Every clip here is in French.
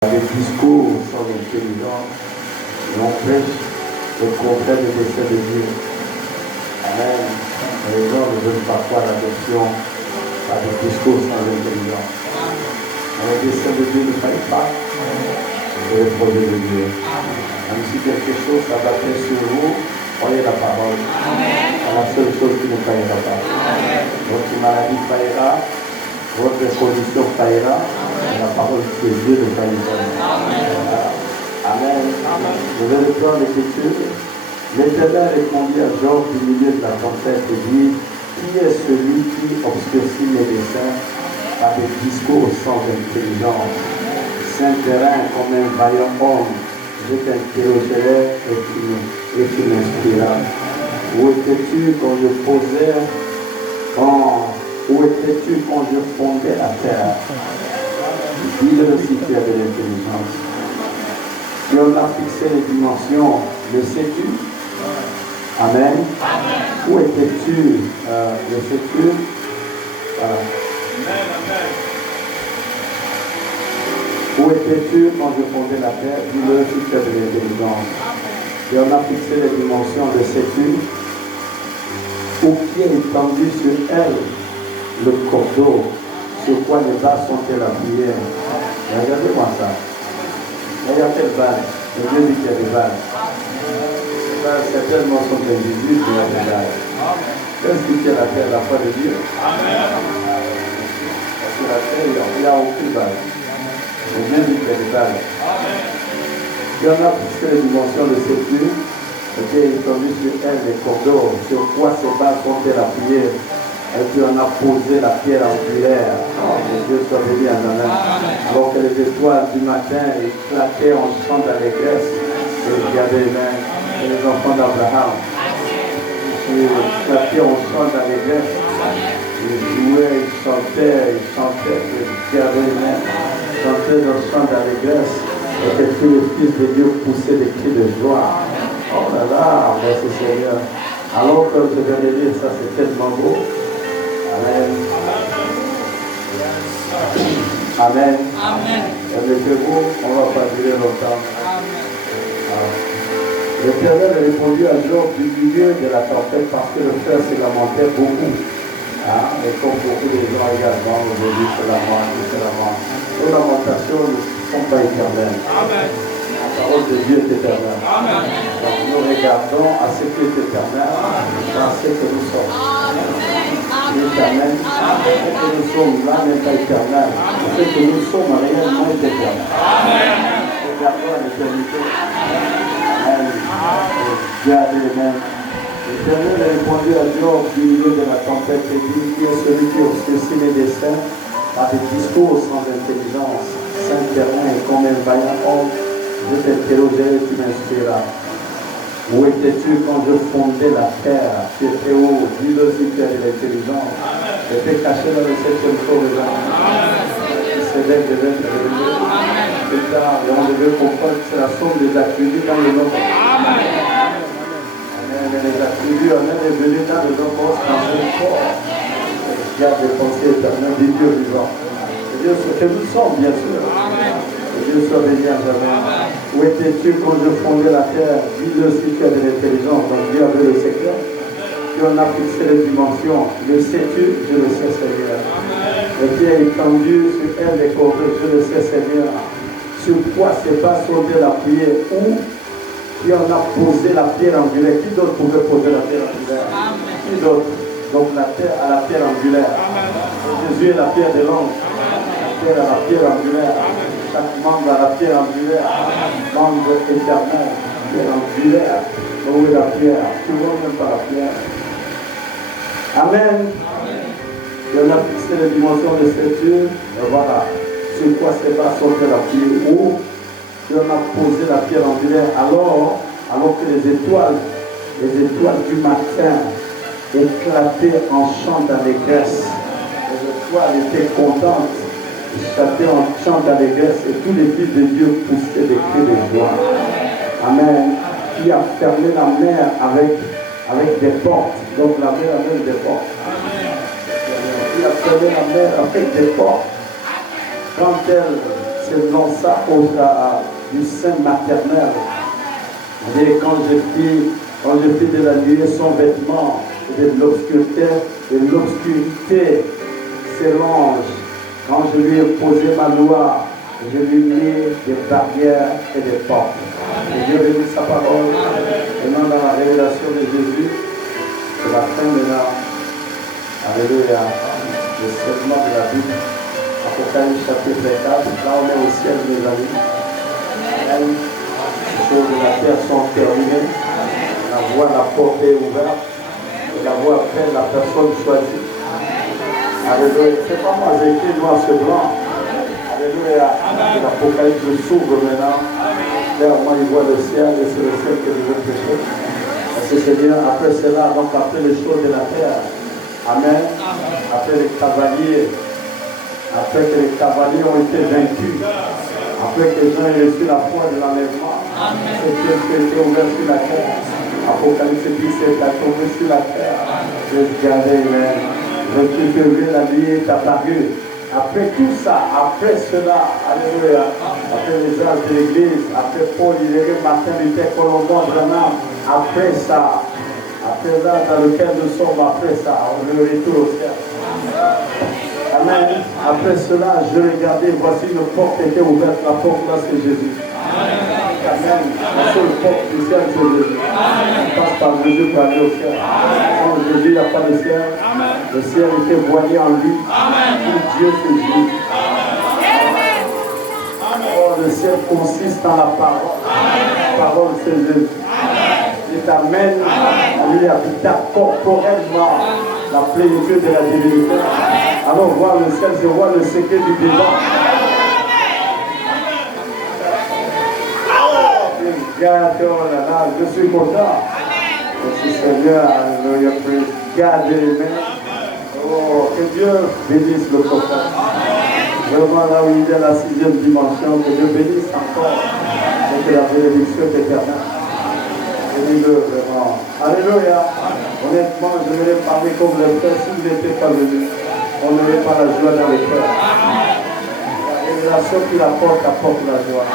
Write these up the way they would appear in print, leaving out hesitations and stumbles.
Des discours sans intelligence, et on prêche le contraire du dessein de Dieu. Amen. Les gens ne veulent pas croire l'adoption par des discours sans intelligence. Mais le dessein de Dieu ne faille pas sur le projet de Dieu. Même si quelque chose s'abattait sur vous, croyez la parole. C'est la seule chose qui ne faillira pas. Votre maladie faillira, votre condition faillira, la parole de Dieu ne faillira pas. Amen. Je vais reprendre l'écriture. L'Éternel répondit à Job du milieu de la tempête et dit: qui est celui qui obscurcit mes desseins par des discours sans intelligence? Saint terrain comme un vaillant homme, je t'interrogerai et tu m'inspireras. Où étais-tu quand je posais, où étais-tu quand je fondais la terre? Dis-le si tu as de l'intelligence. Si on a fixé les dimensions, le sais-tu? Amen. Où étais-tu? Le sais-tu? Voilà. Où étais-tu quand je fondais la terre? Dis-le si tu as de l'intelligence. Si on a fixé les dimensions, le sais-tu? Ou qui est étendu sur elle le cordeau, sur quoi les bas sont-elles appuyées? Regardez-moi ça. Il y a quelle base? Le Dieu dit qu'il y a des bases. Certainement sont invisibles, mais il y a des bases. Qu'est-ce qui tient la terre? La foi de Dieu? Parce que la terre, il n'y a aucune base. Le Dieu dit qu'il y a des bases. Il y en a plus que les dimensions de cette nuit. Dieu est tombé sur elle les cordeaux. Sur quoi ces bases sont-elles appuyées? Et puis on a posé la pierre angulaire. Oh, que Dieu soit béni à nous. Alors que les étoiles du matin éclataient en chant d'allégresse. Et il y avait les enfants d'Abraham. Ils éclataient en chant d'allégresse. Ils jouaient, ils chantaient. Ils chantaient dans le chant d'allégresse. Et que tous les fils de Dieu poussaient des cris de joie. Oh là là, merci Seigneur. Alors que je viens de dire ça, c'est tellement beau. Amen. Amen. Amen. Et mettez-vous, on ne va pas durer longtemps. Amen. L'Éternel répondit à Job du milieu de la tempête parce que le frère se lamentait beaucoup. Et comme beaucoup de gens également, aujourd'hui, c'est la mort, c'est la mort. Les lamentations ne sont pas éternelles. Amen. La parole de Dieu est éternelle. Amen. Donc nous regardons à ce qui est éternel, à ce que nous sommes. L'éternel, ce que nous sommes là n'est pas éternel. Ce que nous sommes réellement est éternel. Regardons à l'éternité. Amen. Gardez les mains. L'Éternel a répondu à Job du milieu de la tempête et dit: qui est celui qui obscurcit mes desseins par des discours sans intelligence? Saint terrain et comme un vaillant homme, je t'interrogerai et tu m'inspireras. Où étais-tu quand je fondais la terre? Tu étais où? Dis-le si tu as de l'intelligence. J'étais caché dans le septième jour de l'an. C'est là que je devais te révéler. Plus tard, et on devait comprendre que c'est la somme des attributs dans le nom. Mais les attributs, on est venus dans le nom dans un corps. Il y a des pensées éternelles des dieux vivants. Et Dieu, ce que nous sommes, bien sûr. Dieu soit béni à jamais. Où étais-tu quand je fondais la terre? Dis-le si tu as de l'intelligence. Donc Dieu avait le secret. Dieu en a fixé les dimensions. Le sais-tu? Je le sais, Seigneur. Et qui a étendu sur elle les corbeaux? Je le sais, Seigneur. Sur quoi ces pas sont-elles appuyées? Où? Qui en a posé la pierre angulaire? Qui d'autre pouvait poser la pierre angulaire? Qui d'autre? Donc la terre à la pierre angulaire. Jésus est la pierre de l'ange. La terre à la pierre angulaire. Chaque membre à la pierre angulaire, membre éternel, pierre angulaire. Où est la pierre? Tout le monde n'aime pas la pierre. Amen. Et on a fixé les dimensions de cette Dieu. Et voilà. Sur quoi ces bas sont-elles appuyées? Où? Et on a posé la pierre angulaire. Alors que les étoiles du matin éclataient en chant d'allégresse. Les étoiles étaient contentes. Chantaient en chant d'allégresse et tous les fils de Dieu poussaient des cris de joie. Amen. Qui a fermé la mer avec des portes. Donc la mer a même des portes. Qui a fermé la mer avec des portes. Quand elle selon ça du sein maternel. Et quand je fis de la nuée son vêtement et de l'obscurité s'élonge. Quand je lui ai posé ma loi, je lui ai mis des barrières et des portes. Et Dieu bénit sa parole. Maintenant dans la révélation de Jésus, c'est la fin de la Alléluia, le segment de la Bible. Apocalypse chapitre 4, là on est au ciel mes amis. Amen. Les choses de la terre sont terminées. La voie, la porte est ouverte. Et la voie appelle la personne choisie. Alléluia. C'est pas moi, j'ai écrit noir sur blanc. Alléluia. L'Apocalypse s'ouvre maintenant. Moi, il voit le ciel et c'est le ciel que je veux prêcher. C'est Seigneur, après cela, donc après les choses de la terre. Amen. Après les cavaliers. Après que les cavaliers ont été vaincus. Après que les gens aient reçu la foi de l'enlèvement. C'est ciel qui a été ouvert sur la terre. Apocalypse 17 a tombé sur la terre. Regardez, le 28 février, la nuit est apparue. Après tout ça, après cela, alléluia, après les âges de l'église, après Paul, Hilary, Martin Luther, Colomban, Branham, après ça, après l'âge dans lequel nous sommes, après ça, on le retour au ciel. Amen. Après cela, je regardais, voici une porte était ouverte, la porte là c'est Jésus. Amen. La seule porte du ciel c'est Jésus. On passe par Jésus pour aller au ciel. Sans Jésus, il n'y a pas de ciel. Le ciel était voilé en lui. Pour Dieu c'est Jésus. Oh, le ciel consiste en la parole. La parole c'est Jésus. Il t'amène à lui habiter corporellement la plénitude de la divinité. Alors voir le ciel, je vois le secret du débat. Oh là là, je suis content. Merci Seigneur, alléluia, gardez les mains. Oh, que Dieu bénisse le prophète. Vraiment là où il est la 6e dimension, que Dieu bénisse encore. Et que la bénédiction est éternelle. Bénis-le vraiment. Alléluia. Honnêtement, je vais parler comme le frère s'il n'était pas venu. On n'aurait pas la joie dans les cœurs. La révélation qu'il apporte la joie.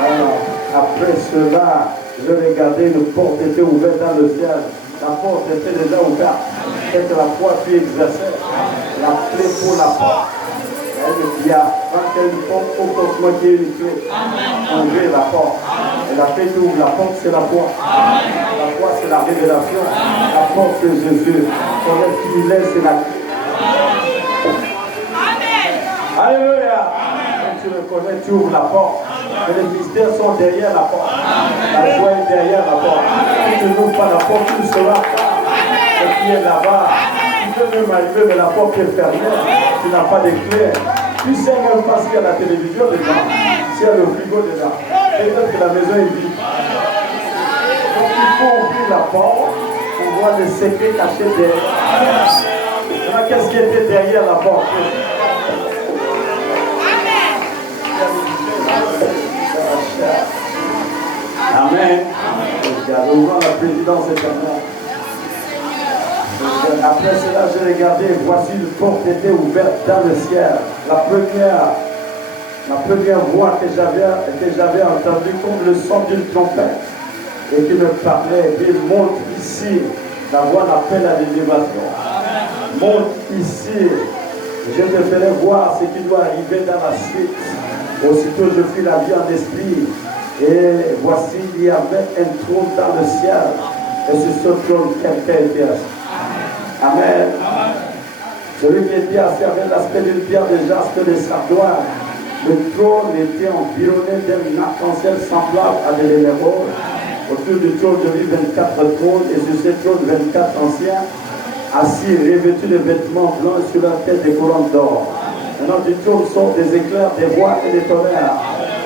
Voilà. Après cela, je regardais, une porte était ouverte dans le ciel. La porte était déjà ouverte. C'est que la foi fut exercée. La clé pour la porte. Elle dit, quand il y a une porte, il faut qu'on qu'il y ait une clé. Ouvrir la porte. Et la clé qui ouvre la porte, c'est la foi. La foi, c'est la révélation. La porte, c'est Jésus. Connaître qui il est, c'est la clé. Alléluia. Quand tu le connais, tu ouvres la porte. Et les mystères sont derrière la porte. La joie est derrière la porte. Si tu n'ouvres pas la porte, tu ne sauras pas ce qui est là-bas. Tu peux même arriver, mais la porte est fermée. Tu n'as pas de clé. Tu sais même pas s'il y a la télévision dedans, s'il y a le frigo dedans. Peut-être que la maison est vide. Donc il faut ouvrir la porte pour voir les secrets cachés derrière. Qu'est-ce qui était derrière la porte? Amen. Ouvrons la présidence éternelle. Après cela, j'ai regardé, voici une porte était ouverte dans le ciel. La première voix que j'avais entendue comme le son d'une trompette et qui me parlait, dit monte ici. La voix l'appelle à l'élévation. Monte ici. Je te ferai voir ce qui doit arriver dans la suite. Aussitôt je fis la vie en esprit. Et voici, il y avait un trône dans le ciel. Et sur ce trône, quelqu'un était assis. Amen. Celui qui était assis avait l'aspect d'une pierre de jaspe de sardoine. Le trône était environné d'un arc-en-ciel semblable à de l'émeraude. Autour du trône, je vis 24 trônes. Et sur ces trônes, 24 anciens, assis, revêtus de vêtements blancs, sur leur tête des couronnes d'or. Maintenant, du trône sortent des éclairs, des voix et des tonnerres.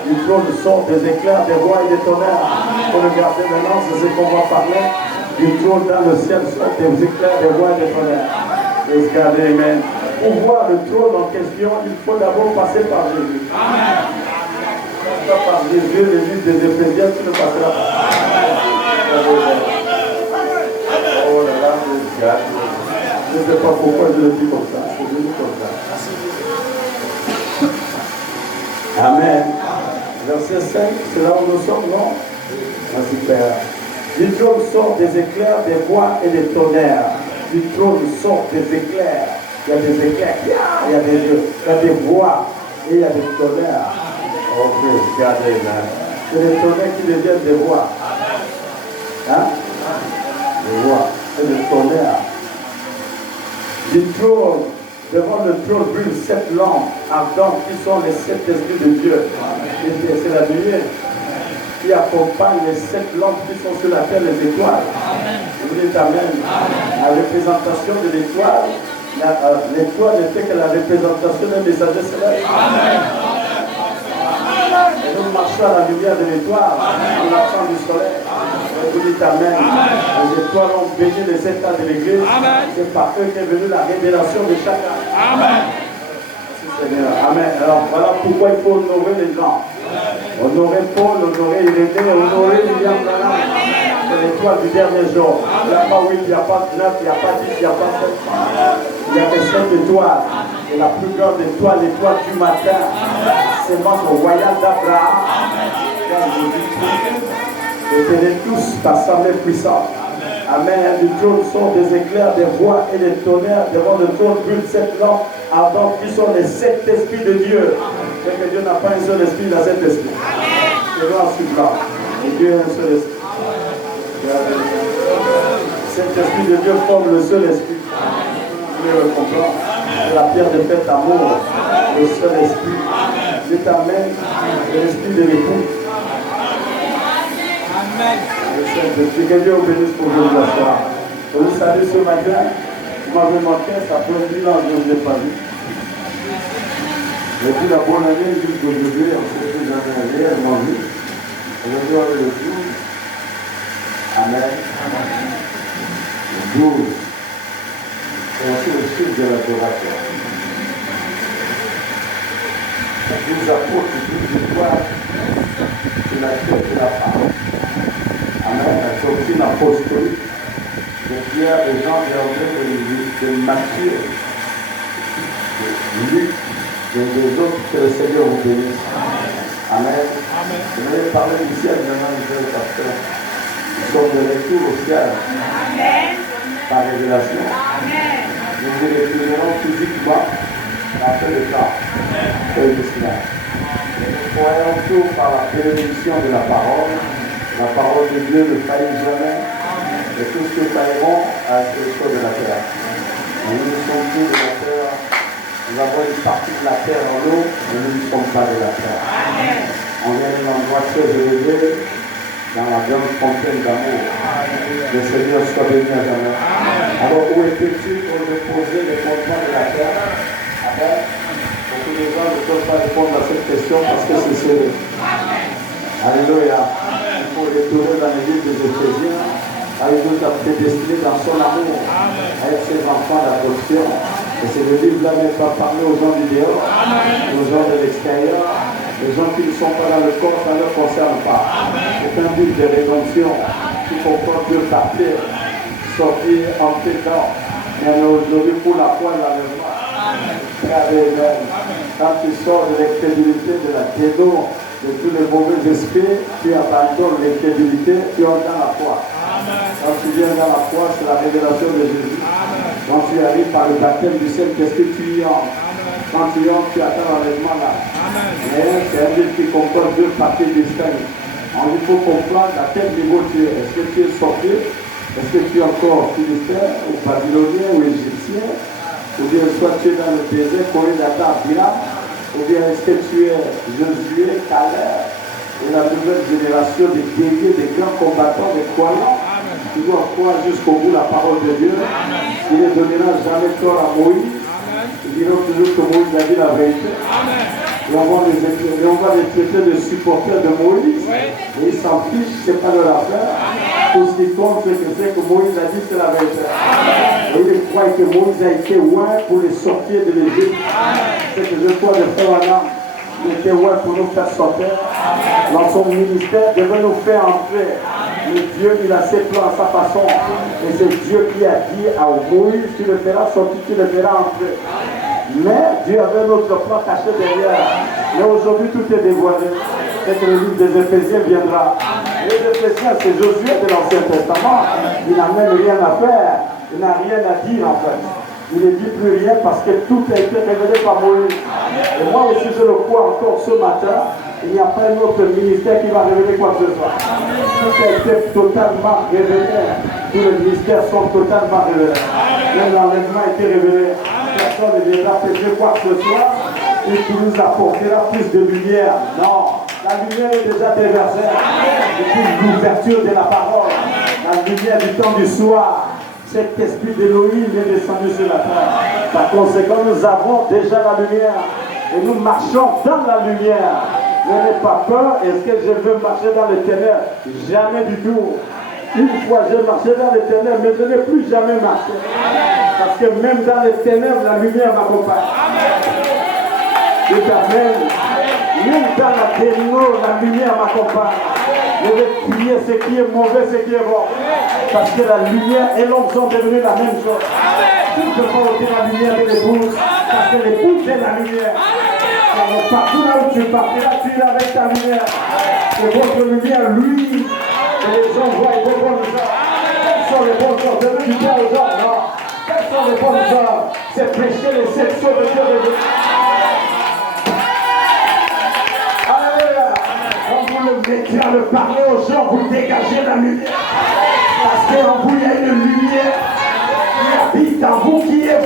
Du trône sortent des éclairs, des voix et des tonnerres. Pour regarder maintenant, c'est ce qu'on va parler. Du trône dans le ciel sortent des éclairs, des voix et des tonnerres. Regardez, amen. Pour voir le trône en question, il faut d'abord passer par Jésus. Pas par Jésus, le livre des Éphésiens, tu ne passeras pas. Oh là là, je ne sais pas pourquoi je le dis comme ça. C'est venu comme ça. Amen. Verset 5, c'est là où nous sommes, non? Ah, super. Du trône sort des éclairs, des voix et des tonnerres. Du trône sort des éclairs. Il y a des éclairs, il y a des voix et il y a des tonnerres. Oh, regardez là. C'est des tonnerres qui deviennent des voix. Hein? Des voix et des tonnerres. Du trône, devant le trône brûlent 7 lampes ardentes qui sont les 7 esprits de Dieu. Et c'est la lumière qui accompagne les 7 lampes qui sont sur la terre, les étoiles. Vous dites Amen. La représentation de l'étoile, l'étoile ne fait que la représentation d'un messager céleste. Et nous marchons à la lumière de l'étoile, en l'absence du soleil. Vous dites Amen. Les étoiles ont béni les états de l'église. C'est par eux qu'est venue la révélation de chacun. Amen. Seigneur. Amen. Alors voilà pourquoi il faut honorer les gens. Honorer Paul, honorer Irénée, honorer William Branham. C'est l'étoile du dernier jour. Il n'y a pas 8, il n'y a pas 9, il n'y a pas 10, il n'y a pas 7. Il y a que 7 étoiles. Et la plus grande étoile, l'étoile du matin, c'est notre royal d'Abraham. Et tenez tous ta assemblée puissante. Amen. Du trône sont des éclairs, des voix et des tonnerres. Devant le trône brûle 7 lampes ardentes qui sont les 7 esprits de Dieu. C'est que Dieu n'a pas un seul esprit, il a 7 esprits. C'est noir sur blanc. Et Dieu a un seul esprit. Cet esprit de Dieu forme le seul esprit. Vous pouvez le comprendre. C'est la pierre de fête amour. Le seul esprit. Dieu t'amène. C'est l'esprit de l'époux. Amen. Que Dieu vous bénisse pour vous la soir. Vous savez ce matin, vous m'avez manqué, ça fait 10 ans que je ne vous ai pas vu. Depuis la bonne année jusqu'aujourd'hui, on s'est plus jamais réellement vu. Aujourd'hui, on est le 12. Amen. Le 12. C'est aussi le chiffre de l'adoration. Les 12 apôtres, les 12 étoiles, c'est la tête de la femme. Amen. La doctrine apostolique de Pierre, de Jean, de Matthieu, de Luc, des autres, que le Seigneur vous bénisse. Amen. Je vais parler du ciel maintenant, parce que nous sommes de retour au ciel. Amen. Par révélation. Amen. Nous vous récupérons physiquement après le temps. C'est le cela. Nous croyons tout par la bénédiction de la parole. La parole de Dieu ne faillit jamais. Et tout ce que failliront à quelque chose de la terre. Et nous ne sommes plus de la terre. Nous avons une partie de la terre en nous, mais nous ne sommes pas de la terre. Amen. On vient d'un endroit très élevé, dans la grande fontaine d'amour. Le Seigneur soit béni à jamais. Alors, où étais-tu pour déposer les fondements de la terre? Amen. Beaucoup de gens ne peuvent pas répondre à cette question parce que c'est serré. Alléluia. Il faut retourner dans l'église des Éphésiens. Il nous a prédestinés dans son amour à être ses enfants d'adoption. Et ce livre-là n'est pas parlé aux gens du dehors, aux gens de l'extérieur. Les gens qui ne sont pas dans le corps, ça ne leur concerne pas. C'est un livre de rédemption qui comprend deux parties, sortir, entrer dedans. Mais aujourd'hui, pour la foi, l'enlèvement. Quand tu sors de l'incrédulité, de la déno, de tous les mauvais esprits, tu abandonnes l'incrédulité, tu entres dans la foi. Quand tu viens dans la foi, c'est la révélation de Jésus. Quand tu arrives par le baptême du Saint-Esprit, tu y entres. Quand tu y entres, tu attends l'enlèvement là. Mais c'est un livre qui comprend deux parties distinctes. Il faut comprendre à quel niveau tu es. Est-ce que tu es sorti? Est-ce que tu es encore philistère, ou babylonien, ou égyptien? Ou bien soit tu es dans le désert, Corée d'Atta, Bilam? Ou bien est-ce que tu es Josué, Caleb, et la nouvelle génération des guerriers, des grands combattants, des croyants? Tu dois croire jusqu'au bout la parole de Dieu. Il ne donnera jamais tort à Moïse. Ils diront toujours que Moïse a dit la vérité. Et on va les traiter de supporters de Moïse. Et ils s'en fichent, ce n'est pas leur affaire. Tout ce qui compte, c'est que Moïse a dit c'est la vérité. Et ils croient que Moïse a été loin pour les sortir de l'Égypte. C'est que je crois le frère Adam. Il était loin pour nous faire sortir. Dans son ministère, il devait nous faire entrer. Mais Dieu, il a ses plans à sa façon. Et c'est Dieu qui a dit à Moïse, tu le feras sortir, tu le feras entrer. Mais Dieu avait un autre plan caché derrière. Mais aujourd'hui, tout est dévoilé. C'est que le livre des Éphésiens viendra. Les Éphésiens, c'est Josué de l'Ancien Testament. Il n'a même rien à faire. Il n'a rien à dire en fait. Il ne dit plus rien parce que tout a été révélé par Moïse. Et moi aussi, je le crois encore ce matin. Il n'y a pas un autre ministère qui va révéler quoi que ce soit. Tout a été totalement révélé. Tous les ministères sont totalement révélés. Même l'enlèvement a été révélé. Personne ne viendra pécher quoi que ce soit et qui nous apportera plus de lumière. Non, la lumière est déjà déversée. Depuis l'ouverture de la parole, la lumière du temps du soir, cet esprit d'Élohim est descendu sur la terre. Par conséquent, nous avons déjà la lumière et nous marchons dans la lumière. Je n'ai pas peur. Est-ce que je veux marcher dans les ténèbres? Jamais du tout. Une fois j'ai marché dans les ténèbres, mais je n'ai plus jamais marché. Parce que même dans les ténèbres, la lumière m'accompagne. Dieu t'amène. Même dans la ténèbre, la lumière m'accompagne. Je vais crier ce qui est mauvais, ce qui est bon. Parce que la lumière et l'homme sont devenus la même chose. Tu ne peux pas ôter la lumière de l'épouse, parce que l'épouse est la lumière. Alors partout là où tu partiras, tu es avec ta lumière. Et votre lumière, lui, et les gens voient vos bonnes œuvres. Quelles sont les bonnes œuvres? De lui dire aux gens, non. Quelles sont les bonnes œuvres? C'est prêcher les sections de Dieu de Dieu. Alléluia. Quand vous le mettez à le parler aux gens, vous dégagez la lumière. Parce qu'en vous, il y a une lumière qui habite en vous, qui est...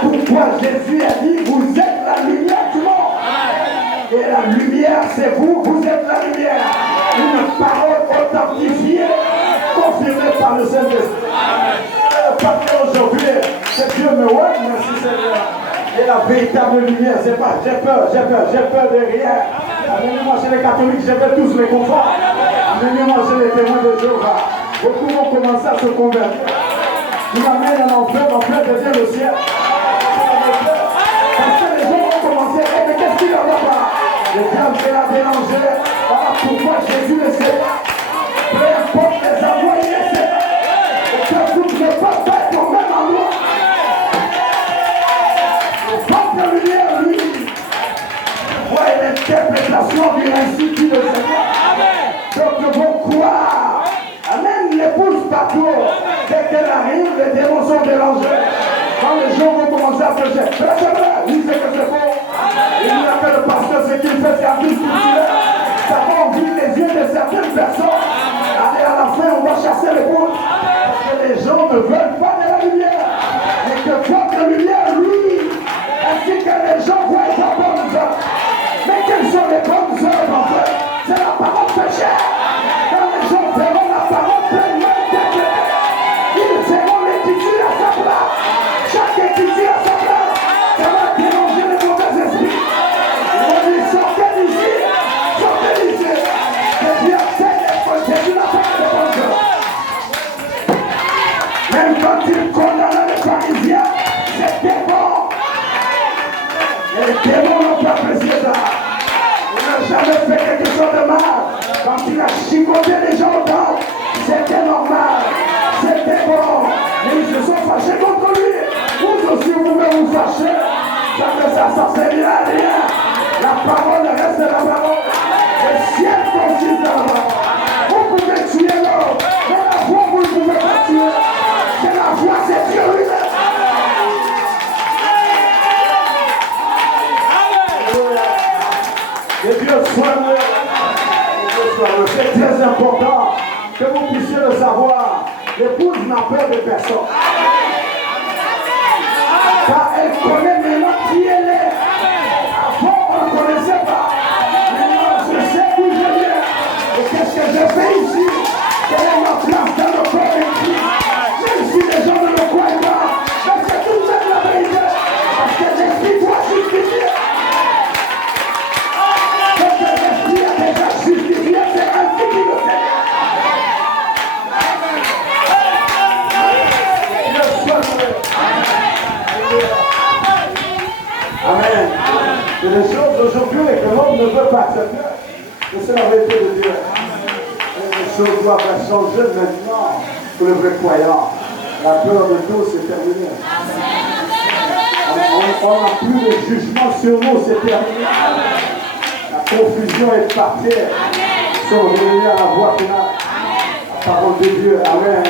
Pourquoi Jésus a dit, vous êtes la lumière du monde. Et la lumière, c'est vous, vous êtes la lumière. Une parole authentifiée, confirmée par le Saint-Esprit. Parce qu'aujourd'hui, c'est Dieu me voit, merci Seigneur. Et la véritable lumière, c'est pas, j'ai peur de rien. Amenez-moi chez les catholiques, je vais tous les confondre. Amenez-moi chez les témoins de Jéhovah. Beaucoup vont commencer à se convertir. Il m'amène en enfer devient le ciel. Parce que les gens vont commencer à dire, mais qu'est-ce qu'il y a là-bas? Le diable s'est la mélanger. Voilà pourquoi Jésus le Seigneur. Peu importe les envois, il est Seigneur. Et que vous ne pouvez pas être au même endroit. Le peuple de lumière, lui, voit l'interprétation du récit du Seigneur. Donc nous vont croire. Amen, l'épouse partout. Dès qu'elle arrive, les démons sont dérangés. Quand les gens vont commencer à prêcher, c'est vrai, oui, c'est que c'est bon. Il n'y a que le pasteur, ce qu'il fait, c'est un plus culturel. Ça va ouvrir les yeux de certaines personnes. Allez, à la fin, on va chasser les poules. Parce que les gens ne veulent pas de la lumière. Et que votre lumière, lui, ainsi que les gens voient ta bonne œuvre. Mais quelles sont les bonnes œuvres, en fait? C'est la parole péchée. Quand les gens verront la parole pleinement interprétée, ils verront l'écriture à sa place. Chaque écriture à sa place. Ça va déranger les mauvais esprits. Ils vont dire, sortez d'ici. Sortez d'ici. Et puis après, Jésus n'a pas de bonnes œuvres. Même quand il condamnait les pharisiens, c'était bon. Et les démons n'ont pas apprécié ça. Il n'a jamais fait quelque chose de mal. Quand il a chicoté les gens au temps, c'était normal, c'était bon. Mais ils se sont fâchés contre lui. Vous aussi, vous pouvez vous fâcher. Ça ne servira à rien. La parole reste la parole. Le ciel consiste dans la parole. Vous pouvez tuer l'homme, mais la foi, vous ne pouvez pas tuer. C'est la foi, c'est Dieu lui-même. Que Dieu soit loué. C'est très important que vous puissiez le savoir. L'épouse n'a peur de personne. Car elle connaît maintenant qui elle est. Avant, on ne connaissait pas. Maintenant, je sais d'où je viens. Et qu'est-ce que je fais ici? Quelle est ma place dans le corps de Christ? Même si les gens ne me croient pas, mais c'est tout ça la vérité. Parce que l'esprit doit justifier. Quand l'esprit a déjà justifié, c'est ainsi qu'il le fait. Amen. Et les choses aujourd'hui que l'homme ne veut pas accepter. Et c'est la vérité de Dieu. Et les choses doivent changer maintenant pour les vrais croyants. La peur de tous, c'est terminé. On n'a plus de jugement sur nous, c'est terminé. La confusion est partie. Nous sommes revenus à la voie finale. La parole de Dieu. Amen.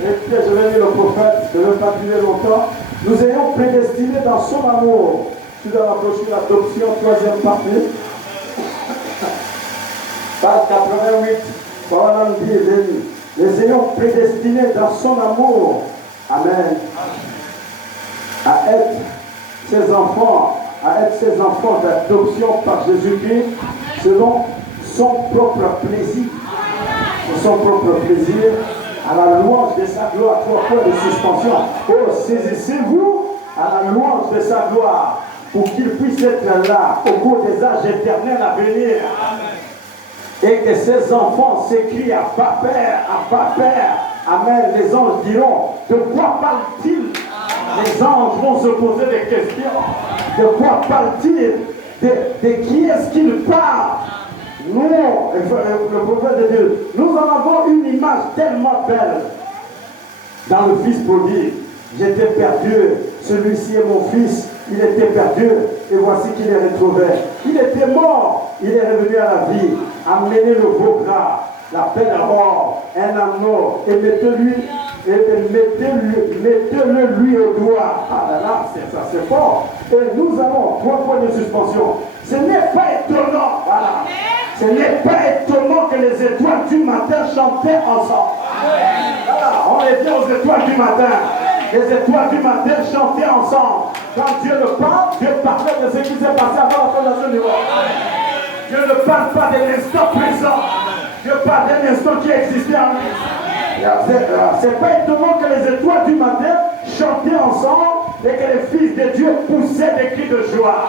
Écoutez, je vais dire le prophète, je ne vais pas durer longtemps. Nous ayons prédestiné dans son amour. Je suis dans la brochure d'adoption, troisième partie. Page 88. Voilà, les ayons prédestinés dans son amour. Amen. À être ses enfants d'adoption par Jésus-Christ selon son propre plaisir. Son propre plaisir, à la louange de sa gloire. 3 points de suspension. Oh, saisissez-vous à la louange de sa gloire pour qu'il puisse être là au cours des âges éternels à venir. Et que ses enfants s'écrient à Père, Amen. Les anges diront, de quoi parle-t-il? Les anges vont se poser des questions. De quoi parle-t-il? De qui est-ce qu'il parle? Nous, le prophète de Dieu, nous en avons une image tellement belle dans le fils prodigue. J'étais perdu, celui-ci est mon fils, il était perdu, et voici qu'il est retrouvé. Il était mort, il est revenu à la vie. Amenez le veau gras, la pelle or, un anneau, et mettez-le lui au doigt. Ah là là, ça c'est fort. Et nous avons 3 points de suspension. Ce n'est pas étonnant, voilà. Ce n'est pas étonnant que les étoiles du matin chantaient ensemble. Voilà, on est bien aux étoiles du matin. Les étoiles du matin chantaient ensemble. Quand Dieu le parle, Dieu parlait de ce qui s'est passé avant la fondation du monde. Dieu ne parle pas de l'instant présent. Dieu parle d'un instant qui existait en lui. C'est pas étonnant que les étoiles du matin chantaient ensemble et que les fils de Dieu poussaient des cris de joie.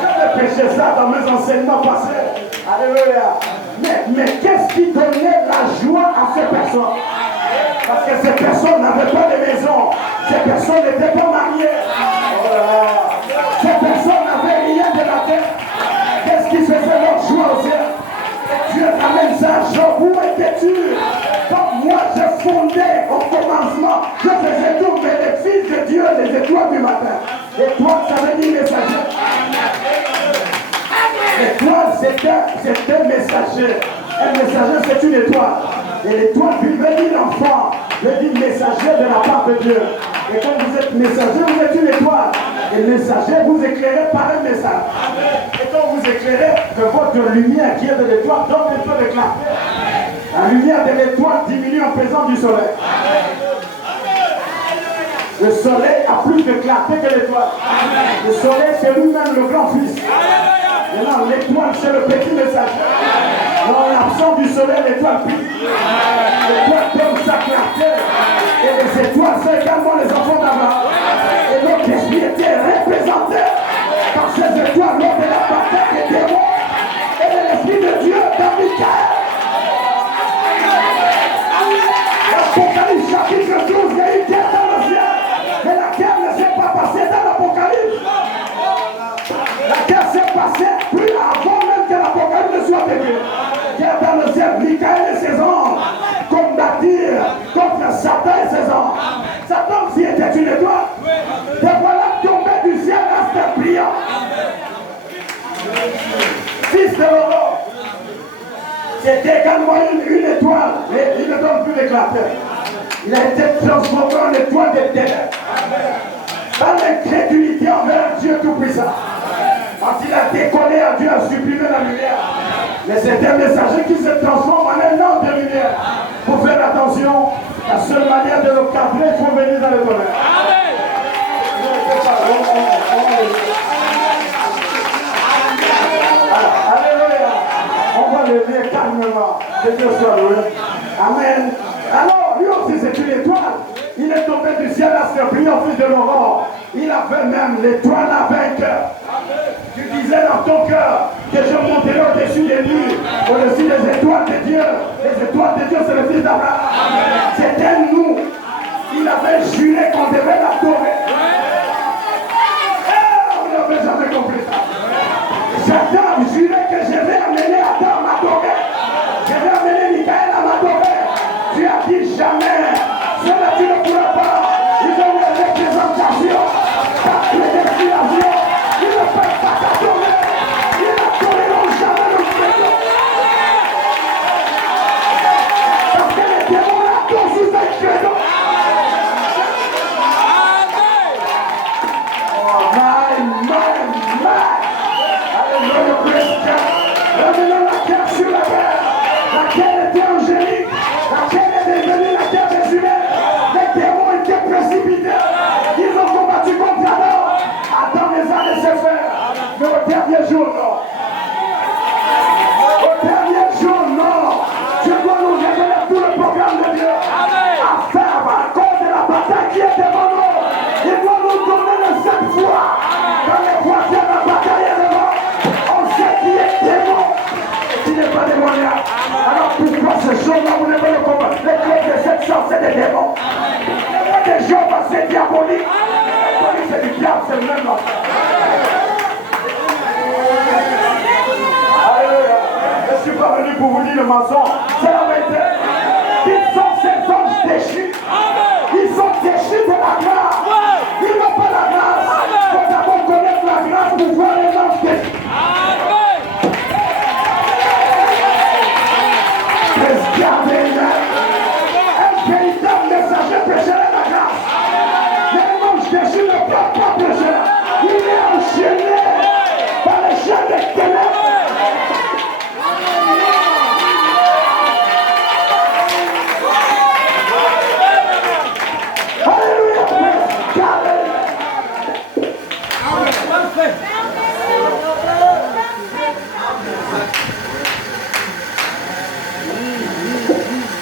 J'avais prêché ça dans mes enseignements passés. Alléluia. Mais qu'est-ce qui donnait la joie à ces personnes? Parce que ces personnes n'avaient pas de maison. Ces personnes n'étaient pas mariées. Ces personnes n'avaient rien de la terre. Qu'est-ce qui faisait leur joie au ciel? Dieu amène ça. Job, où étais-tu? Quand moi je fondais au commencement, je faisais tout, mais les fils de Dieu, les étoiles du matin. Étoile, ça veut dire messager. L'étoile, c'est un messager. Un messager, c'est une étoile. Et l'étoile veut dire l'enfant, veut dire messager de la part de Dieu. Et quand vous êtes messager, vous êtes une étoile. Et messager, vous éclairez par un message. Et quand vous éclairez, que votre lumière qui est de l'étoile donne un peu de clarté. La lumière de l'étoile diminue en présence du soleil. Le soleil a plus de clarté que l'étoile. Le soleil, c'est lui-même le grand fils. Maintenant, l'étoile, c'est le petit message. Dans l'absence du soleil, l'étoile brille. L'étoile donne sa clarté. Et les étoiles, c'est également les enfants d'Abraham. Et notre esprit était représenté par ces étoiles lors de la bataille des démons. Et de l'esprit de Dieu dans Michael. L'Apocalypse chapitre 12, il y a une guerre dans le ciel. Mais la guerre ne s'est pas passée dans l'Apocalypse. La guerre s'est passée plus avant même que l'Apocalypse ne soit débuté. Guerre dans le ciel, Michael et ses anges combattirent contre Satan et ses anges. Satan aussi était une étoile. Et voilà tombé du ciel astre brillant. Fils de l'aurore. C'était également une étoile, mais il ne donne plus d'éclater. Il a été transformé en étoile des ténèbres. Par l'incrédulité envers Dieu Tout-Puissant. Quand il a décollé, Dieu a supprimé la lumière. Mais c'est un messager qui se transforme en un ange de lumière. Pour faire attention, la seule manière de le cadrer, il faut venir dans le tonnerre. Alléluia. On va lever calmement. Que Dieu soit loué. Amen. Alors, lui aussi, c'est une étoile. Il est tombé du ciel à ce brillant fils de l'aurore. Il avait même l'étoile avec un cœur. Tu disais dans ton cœur que je monterai au-dessus des murs, au-dessus des étoiles de Dieu. Les étoiles de Dieu, c'est le fils d'Abraham. C'était nous. Il avait juré qu'on devait l'adorer. On n'avait jamais compris ça. Satan jurait que je vais amener Adam à m'adorer. Je vais amener Michael à m'adorer. Tu as dit jamais. Cela tu ne pourras pas. combat, vous n'avez pas le combat. Le club de cette chance, c'est des démons. Le roi des gens, c'est diabolique. C'est du diable, c'est le même nom. Alléluia. Je ne suis pas venu pour vous dire le mensonge. C'est la vérité. Ils sont ces anges déchus. Ils sont déchus de la grâce. Ils n'ont pas la grâce. Il faut d'abord connaître la grâce pour voir les anges déchus. Un véritable messager prêcherait la grâce. Les anges déchus ne peuvent pas prêcher. Il est enchaîné par les chaînes des ténèbres.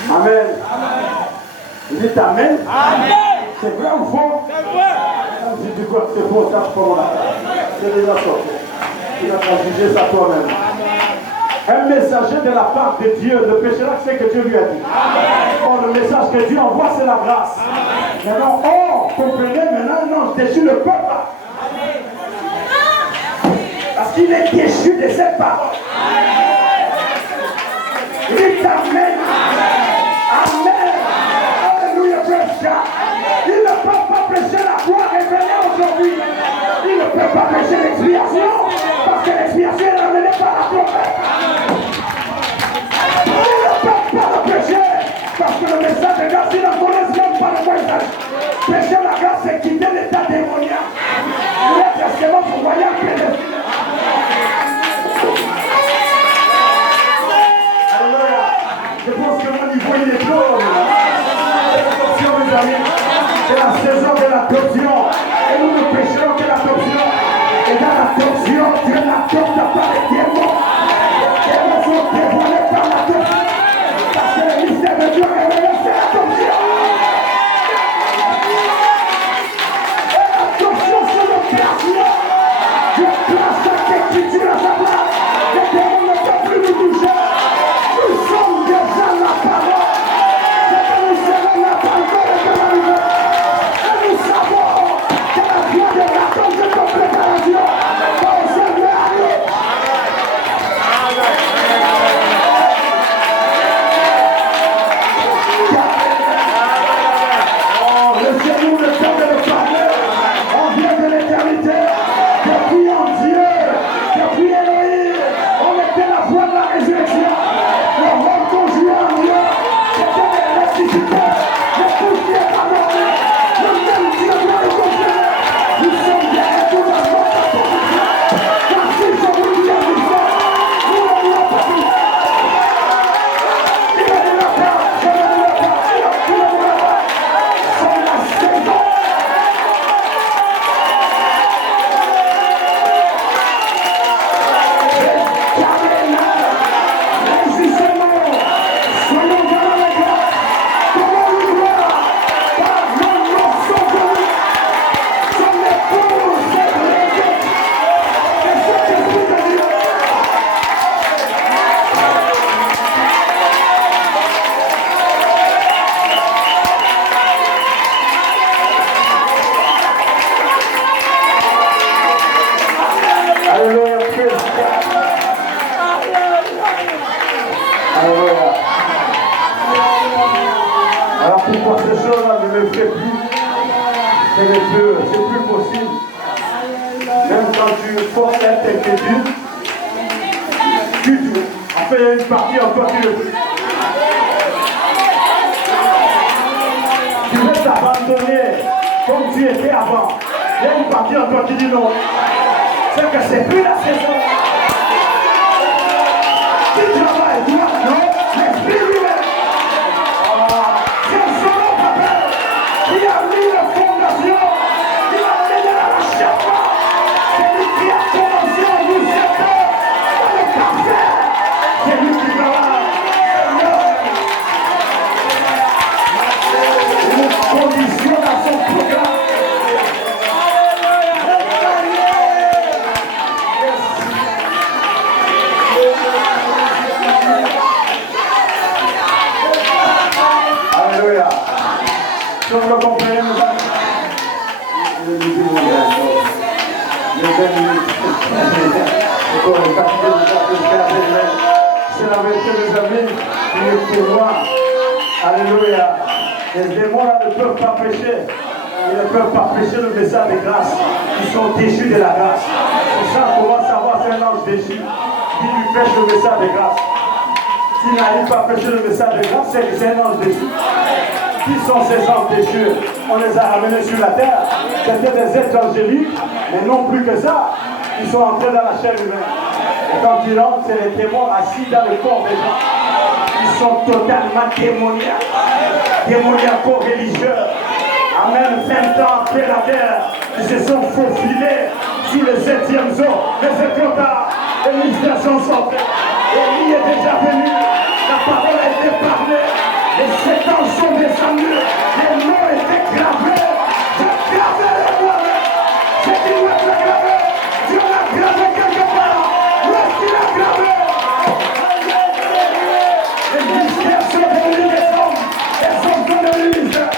Amen. Vous dites Amen. Amen. C'est vrai ou faux? C'est vrai. Si tu crois que c'est faux, ça pour mon attaque. C'est déjà sorti. Tu n'as pas jugé ça toi-même. Un messager de la part de Dieu ne péchera que ce que Dieu lui a dit. Amen. Or, le message que Dieu envoie, c'est la grâce. Amen. Maintenant, comprenez maintenant, non, déchu ne peut pas. Parce qu'il est déchu de cette parole. Il dit Amen. Amen. Alléluia, praise God. Il ne peut pas prêcher la gloire révélée aujourd'hui. Il ne peut pas prêcher l'expiation parce que l'expiation est ramenée par la prophète. Il ne peut pas le prêcher parce que le message de grâce, il n'en connaît même pas de quoi il s'agit. Prêcher la grâce, c'est quitter l'état démoniaque. Il est testament pour voyage prédestiné. Alléluia. Je pense que mon niveau il est trop. L'adoption, mes amis, c'est la saison de l'adoption. Et nous ne pécherons que l'adoption. Et dans l'adoption, Dieu n'adopte pas les démons. Les démons sont dévoilés par l'adoption. Parce que le mystère de Dieu révélé, c'est l'adoption. Et l'adoption, c'est le création. Dieu place chaque écriture à sa place. Les démons ne peuvent plus nous toucher. Nous sommes déjà la parole. C'est que nous serons la parole de la vie. Et nous savons que la vie de l'attente de notre préparation va au Seigneur à nous. Oh, laissez-nous le temps de le parler. On vient de l'éternité. Depuis en Dieu, depuis Elohim, on était la voix de la résurrection. Le rôle qu'on jouait en Dieu, c'était de ressusciter. Le tout qui est pardonné, le même Dieu doit le confirmer. Nous sommes bien et tout dans notre position. Car si je vous dis à vous, nous n'aurions pas pu. Il ne voulait pas, je ne voulais pas, il ne voulait pas. C'est la saison. Alléluia, praise God. Alléluia. Alors pourquoi ces choses-là ne le fait plus? C'est plus possible. Même quand tu forces cette inquiétude, en fait il y a une partie encore qui le fait. Tu veux t'abandonner comme tu étais avant. Il y a une partie encore qui dit non. C'est que c'est plus la saison. Tu travailles, tu vois, non? L'esprit lui-même. C'est un solo papa qui a mis la fondation. Il a mené à la chape. C'est lui qui a commencé à vous servir dans le café. C'est lui qui travaille. Une condition dans son programme. Donc le comprenez, mes amis. C'est la vérité, mes amis. Il est pour moi. Alléluia. Les démons là ne peuvent pas pécher. Ils ne peuvent pas pécher le message de grâce. Ils sont déchus de la grâce. C'est ça qu'on va savoir, c'est un ange déchu. Qui lui pêche le message de grâce. S'il n'arrive pas à pécher le message de grâce, c'est que c'est un ange déchu. Qui sont ces anges déchus? On les a ramenés sur la terre. C'était des êtres angéliques, mais non plus que ça. Ils sont entrés dans la chair humaine. Et quand ils rentrent, c'est les démons assis dans le corps des gens. Ils sont totalement démoniaques. Démoniaco-religieux. Amen. 20 ans après la guerre, ils se sont faufilés sous le 7e zoo. Mais c'est trop tard. Les mystères sont sortis. Élie est déjà venu. La parole a été parlée. Les 7 ans sont descendus. Les mots étaient gravés. J'ai gravé les mots. C'est qui doit être gravé. Dieu l'a gravé quelque part. Où est-ce qu'il a gravé? Les mystères sont devenus des hommes. Les hommes sont devenus des mystères.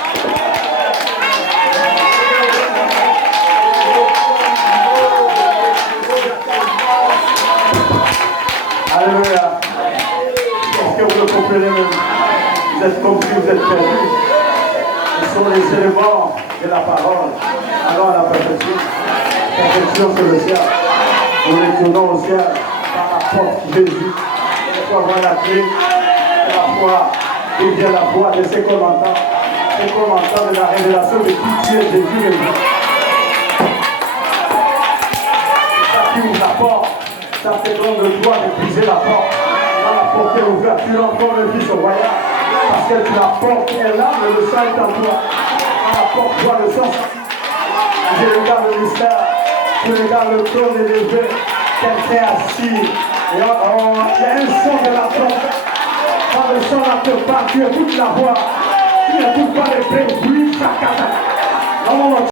Alléluia. Est-ce que vous le comprenez même? Vous êtes comme si vous êtes perdus. Ce sont les éléments de la parole. Alors la perfection. Perfection sur le ciel. Nous retournons au ciel par la porte Jésus. Il faut avoir la clé. La foi. Et bien la voix de ce qu'on entend. Ce qu'on entend de la révélation de qui tu es, Jésus et Dieu. C'est ça qui nous apporte. Ça te donne le droit de briser la porte. Quand la porte est ouverte, tu rentres comme le fils au royaume. Parce que la porte est là, mais le sang est en toi. Quand la porte voit le sang, je regarde le mystère, je regarde le trône élevé, quelqu'un assis. Et il y a un son de la porte. Quand le son là te parle, tu écoutes la voix. Tu n'écoutes pas les prêtres.